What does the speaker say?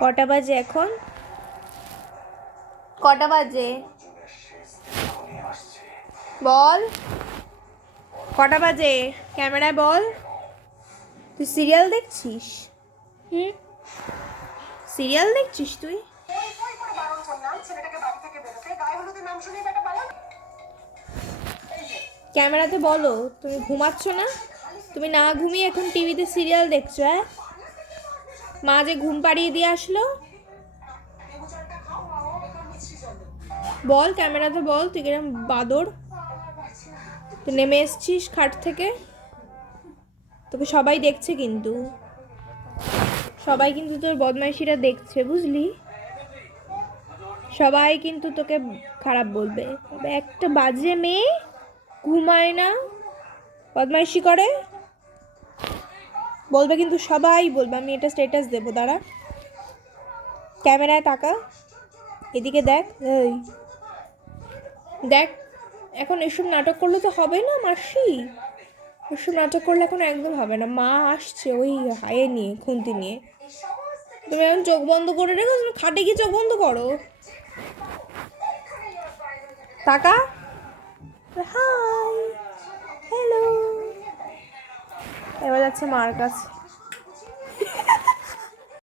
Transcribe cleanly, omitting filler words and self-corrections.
কটা বাজে এখন? কটা বাজে বল? কটা বাজে ক্যামেরায় বল। তুই সিরিয়াল দেখছিস? সিরিয়াল দেখছিস তুই? ক্যামেরাতে বলো তুমি ঘুমাচ্ছ না? তুমি না ঘুমিয়ে এখন টিভিতে সিরিয়াল দেখছো? হ্যাঁ, মা যে ঘুম পাড়িয়ে দিয়ে আসলো। বল ক্যামেরাতে বল, তুই কিরম বাদর। তুই নেমে এসছিস খাট থেকে, তোকে সবাই দেখছে কিন্তু, সবাই কিন্তু তোর বদমাইশিটা দেখছে বুঝলি। সবাই কিন্তু তোকে খারাপ বলবে, একটা বাজে মেয়ে ঘুমায় না, বদমাইশি করে বলবে কিন্তু, সবাই বলবে। আমি এটা স্ট্যাটাস দেবো, দাঁড়া। ক্যামেরায় তাকা, এদিকে দেখ, এই দেখ। এখন এসব নাটক করলে তো হবে না মাসি, এসব নাটক করলে এখন একদম হবে না। মা আসছে ওই হায়ে নিয়ে, খুন্তি নিয়ে। তুমি এখন চোখ বন্ধ করে রেখো, তুমি খাটে গিয়ে চোখ বন্ধ করো। তাকা, হাই, হ্যালো। এবার যাচ্ছে মার কাছে।